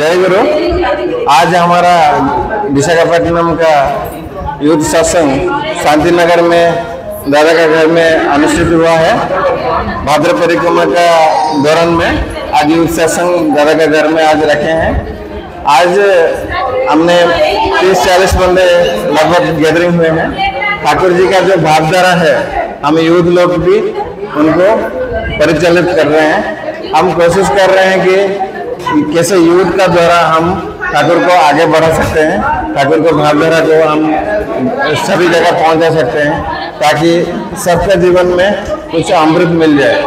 जय गुरु। आज हमारा विशाखापट्टनम का युद्ध सत्संग शांति नगर में दादा का घर में अनुष्ठित हुआ है। भाद्र परिक्रमा का दौरान में आज युद्ध सत्संग दादा का घर में आज रखे हैं। आज हमने 30-40 बंदे लगभग गैदरिंग हुए हैं। ठाकुर जी का जो भावधारा है हम युद्ध लोग भी उनको परिचालित कर रहे हैं। हम कोशिश कर रहे हैं कि कैसे युद्ध का द्वारा हम ठाकुर को आगे बढ़ा सकते हैं, ठाकुर को भावधारा को हम सभी जगह पहुंचा सकते हैं, ताकि सबके जीवन में कुछ अमृत मिल जाए।